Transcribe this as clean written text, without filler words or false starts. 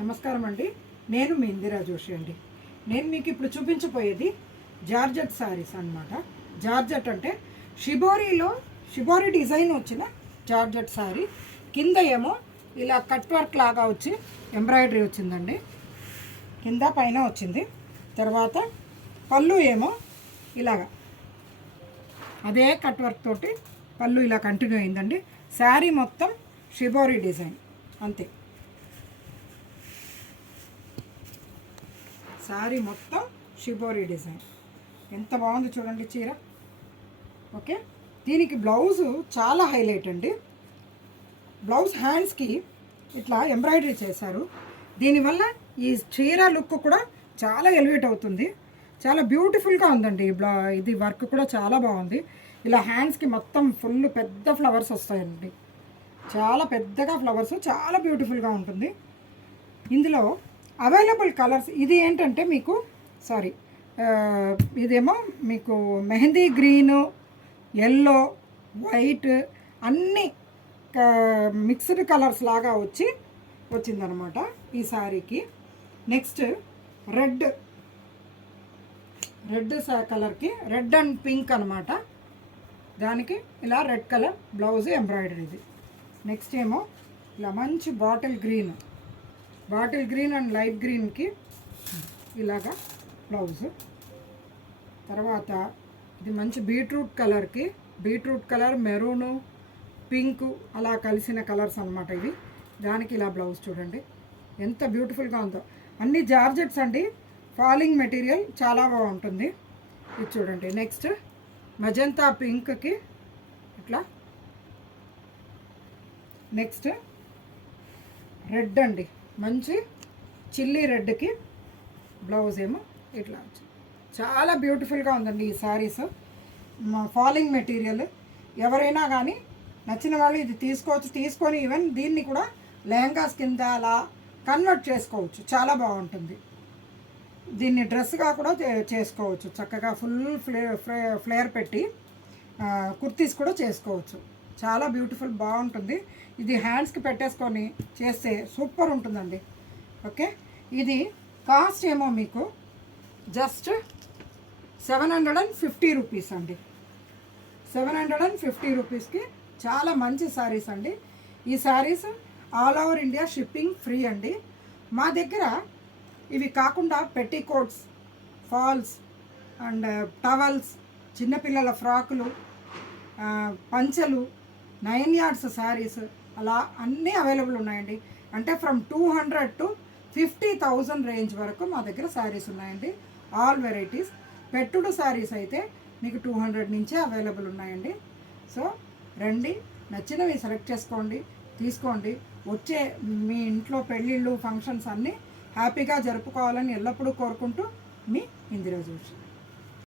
నమస్కారం అండి. నేను మీ ఇందిరా జోషి అండి. నేను మీకు ఇప్పుడు చూపించబోయేది జార్జెట్ శారీస్ అన్నమాట. జార్జెట్ అంటే షిబోరి డిజైన్ వచ్చిన జార్జెట్ శారీ. కింద ఏమో ఇలా కట్ వర్క్ లాగా వచ్చి ఎంబ్రాయిడరీ వచ్చిందండి. కింద పైన వచ్చింది. తర్వాత పళ్ళు ఏమో ఇలాగా అదే కట్ వర్క్ తోటి పళ్ళు ఇలా కంటిన్యూ అయిందండి. శారీ మొత్తం షిబోరి డిజైన్ అంతే. శారీ మొత్తం షిబోరి డిజైన్ ఎంత బాగుంది చూడండి చీర. ఓకే, దీనికి బ్లౌజు చాలా హైలైట్ అండి. బ్లౌజ్ హ్యాండ్స్కి ఇట్లా ఎంబ్రాయిడరీ చేశారు. దీనివల్ల ఈ చీర లుక్ కూడా చాలా ఎలివేట్ అవుతుంది. చాలా బ్యూటిఫుల్గా ఉందండి. ఇది వర్క్ కూడా చాలా బాగుంది. ఇలా హ్యాండ్స్కి మొత్తం ఫుల్ పెద్ద ఫ్లవర్స్ వస్తాయండి. చాలా పెద్దగా ఫ్లవర్స్, చాలా బ్యూటిఫుల్గా ఉంటుంది. ఇందులో అవైలబుల్ కలర్స్ ఇది ఏంటంటే మీకు ఇదేమో మీకు మెహందీ గ్రీను, ఎల్లో, వైట్ అన్నీ మిక్స్డ్ కలర్స్ లాగా వచ్చిందనమాట ఈ శారీకి. నెక్స్ట్ రెడ్ కలర్కి రెడ్ అండ్ పింక్ అనమాట. దానికి ఇలా రెడ్ కలర్ బ్లౌజ్ ఎంబ్రాయిడరీది. నెక్స్ట్ ఏమో ఇలా మంచి బాటిల్ గ్రీన్ అండ్ లైట్ గ్రీన్కి ఇలాగా బ్లౌజు. తర్వాత ఇది మంచి బీట్రూట్ కలర్ మెరూను, పింకు అలా కలిసిన కలర్స్ అనమాట ఇవి. దానికి ఇలా బ్లౌజ్ చూడండి ఎంత బ్యూటిఫుల్గా ఉందో. అన్ని జార్జెట్స్ అండి, ఫాలింగ్ మెటీరియల్ చాలా బాగుంటుంది. ఇది చూడండి. నెక్స్ట్ మజంతా పింక్కి ఇట్లా. నెక్స్ట్ రెడ్ అండి, మంచి చిల్లీ రెడ్కి బ్లౌజ్ ఏమో ఇట్లా చాలా బ్యూటిఫుల్గా ఉందండి ఈ శారీస్. ఫాలింగ్ మెటీరియల్ ఎవరైనా కానీ నచ్చిన వాళ్ళు ఇది తీసుకొని ఈవెన్ దీన్ని కూడా లెహంగాస్ కింద అలా కన్వర్ట్ చేసుకోవచ్చు. చాలా బాగుంటుంది. దీన్ని డ్రెస్గా కూడా చేసుకోవచ్చు. చక్కగా ఫుల్ ఫ్లేర్ పెట్టి కుర్తీస్ కూడా చేసుకోవచ్చు. చాలా బ్యూటిఫుల్ బాగుంటుంది. ఇది హ్యాండ్స్కి పెట్టేసుకొని చేస్తే సూపర్ ఉంటుందండి. ఓకే, ఇది కాస్ట్ ఏమో మీకు జస్ట్ 750 రూపీస్ అండి. 750 రూపీస్కి చాలా మంచి శారీస్ అండి. ఈ saris all over India shipping free అండి. మా దగ్గర ఇవి కాకుండా పెట్టికోట్స్, ఫాల్స్ అండ్ టవల్స్, చిన్నపిల్లల ఫ్రాకులు, పంచలు, 9 yards శారీస్ అలా అన్నీ అవైలబుల్ ఉన్నాయండి. అంటే ఫ్రమ్ 200 to 50,000 రేంజ్ వరకు మా దగ్గర శారీస్ ఉన్నాయండి. All varieties. పెట్టుడు శారీస్ అయితే మీకు 200 నుంచే అవైలబుల్ ఉన్నాయండి. సో రండి, నచ్చినవి సెలెక్ట్ చేసుకోండి, తీసుకోండి. వచ్చే మీ ఇంట్లో పెళ్ళిళ్ళు, ఫంక్షన్స్ అన్నీ హ్యాపీగా జరుపుకోవాలని ఎల్లప్పుడూ కోరుకుంటూ మీ ఇందిరా జోషి.